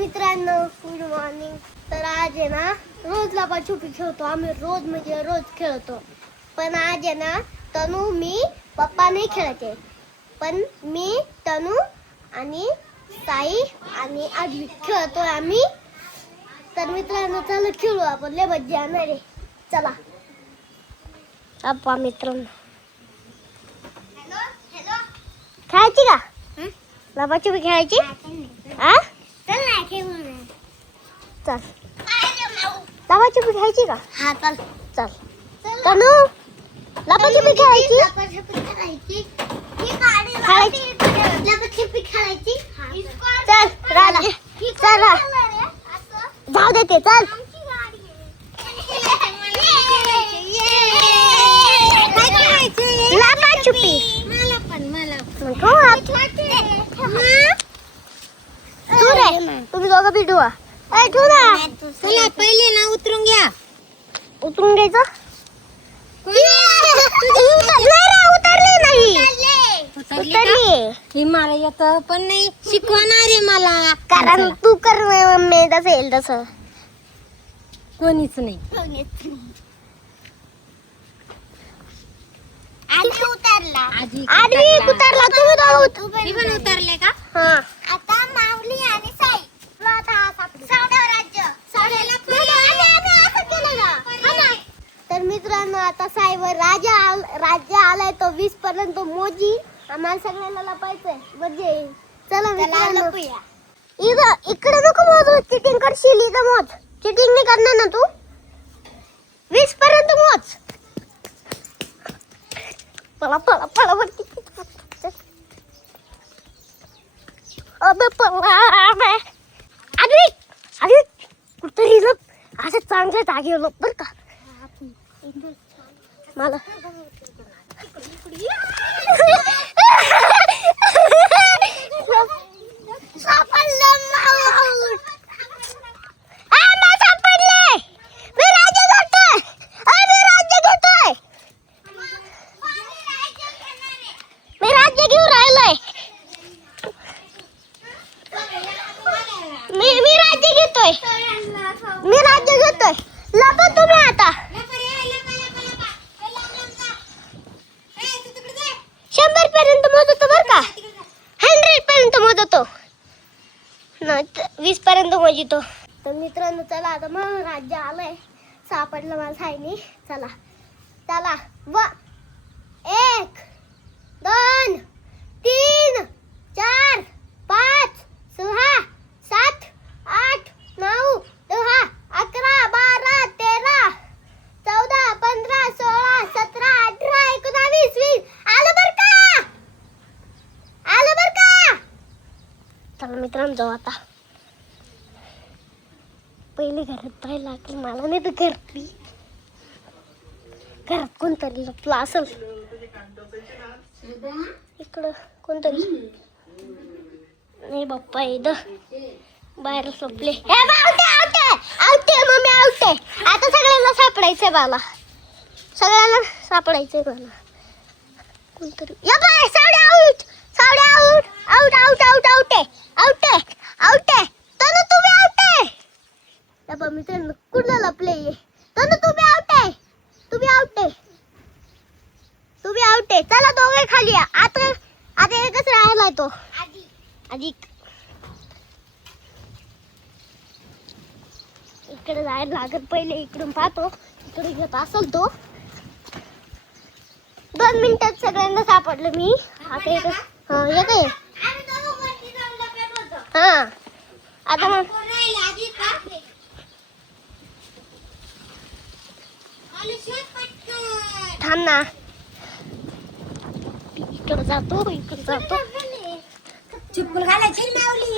मित्रांनो good morning. तर आज आहे ना रोज लपाछुपी खेळतो आम्ही, रोज म्हणजे रोज खेळतो. पण आज आहे ना तनू मी पप्पा नाही खेळते, पण मी तनू आणि साई आणि आदवी खेळतोय आम्ही. तर मित्रांनो चला खेळू आपण, लय मज्जा येणार आहे. चला अप्पा मित्रांनो खेळायची का लपाछुपी खेळायची? आ चल ना खेळू ना. चल लपाछुपी खेळायची का? हा चल चल. तनू लपाछुपी खेळायची? लपाछुपी खेळायची. चल राजा चल जाऊ दे ते. चल लपाछुपी. तुम्ही दोघं बी ठेवा. चला पहिले ना उतरून घ्या. उतरून घ्यायचं? उतरले नाही. उतरली ही मला येत पण नाही शिकवणार आहे मला, कारण तू कर मम्मी तसं येईल तसं. कोणीच नाही. आधी उतरला. आधी उतरला. तुम्ही मी पण उतरले का? हा आता माऊली आणि साई तर मित्रांनो आता साईवर राजा आलाय. तो 20 पर्यंत मोजी. आम्हाला सगळ्यांना लपायचंय, मजा येईल. चला मित्रांनो इकडे नको मोज. चिटिंग करशील इथं मोज. चिटिंग नाही करणार ना तू? 20 पर्यंत मोज. पळा पळा पळा वरती. अबे पळा आदवी आदवी कुठतरी लप. असं चांगलं जागे लप बर का. मला मी राज्य घेतोय. लपा तुम्ही आता. 100 पर्यंत मोजतो बर का. 100 पर्यंत मोजतो, 20 पर्यंत मोजतो. तर मित्रांनो चला आता मग राज्य आलंय. सापडलं मला साईनी. चला चला 1 2 3 4 5 6 7 8 9 10 11 12 13 14 15 16 17 18 19 20. आलं बर का. चला मित्रांनो जाऊ आता. पहिले घरात पाहिलं की मला नाही तर घरात कोणतरी लपला असेल. इकडं कोणतरी नाही बाप्पा. इथं बाहेर झोपले. मम्मी आवते. आता सगळ्यांना सापडायचंय मला. कोणतरी या बाय. सावड्या आउट. तनु तुम्ही आउट आहे. या बा मित्रांनो कुठला लपले. तनु तुम्ही आउट आहे. चला दोघे खाली या. आता एकच राहिलाय तो आधी. इकडे जायला लागत. पहिले इकडून पाहतो. इकडे घेत असेल तो. 2 मिनिटात सगळ्यांना सापडलं मी. आता येत येते. हा आता मग थांब ना. इकडे जातो. चिपकून घालायची माऊली.